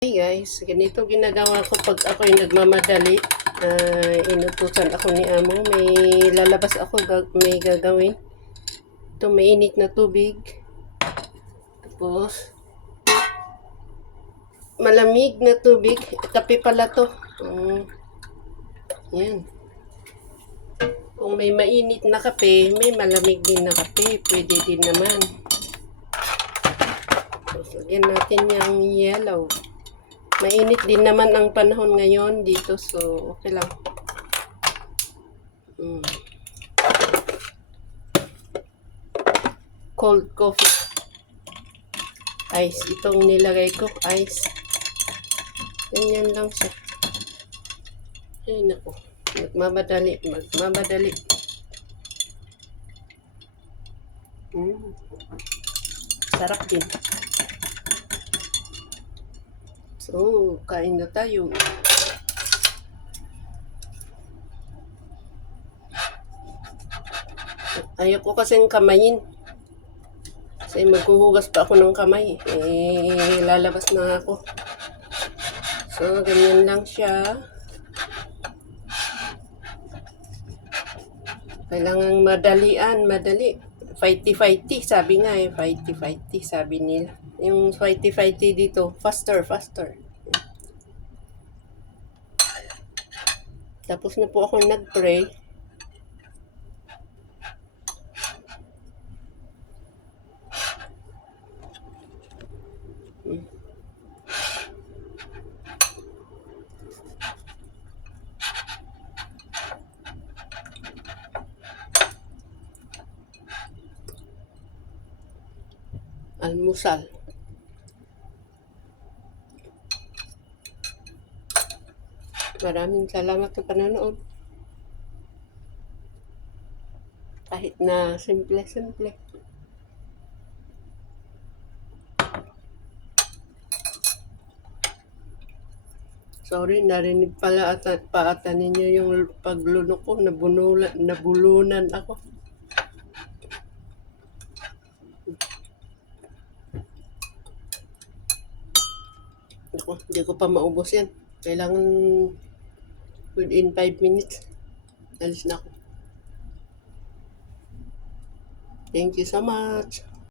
Hey guys, ganito ginagawa ko pag ako'y nagmamadali. Inutusan ako ni Amo. May lalabas ako, may gagawin. Ito, mainit na tubig. Tapos, malamig na tubig. Kape pala to. Yan. Kung may mainit na kape, may malamig din na kape. Pwede din naman. So, yan natin yung yellow. Mainit din naman ang panahon ngayon dito, so okay lang. Cold coffee. Ice. Itong nilagay ko, ice. Ganyan lang siya. Ay, naku. Magmamadali. Sarap din. So, kain na tayo. Ayaw ko kasing kamayin. Kasi maghuhugas pa ako ng kamay. Lalabas na ako. So, ganyan lang siya. Kailangan madali. Fighty, sabi nga fighty, sabi nila. Yung fighty dito, faster. Tapos na po ako nag-pray. Almusal. Maraming salamat sa panonood. Kahit na simple. Sorry, narinig pala at paata ninyo yung paglunok ko. Nabulunan ako. Ako, hindi ko pa maubos yan. Kailangan within 5 minutes. Alis na ako. Thank you so much.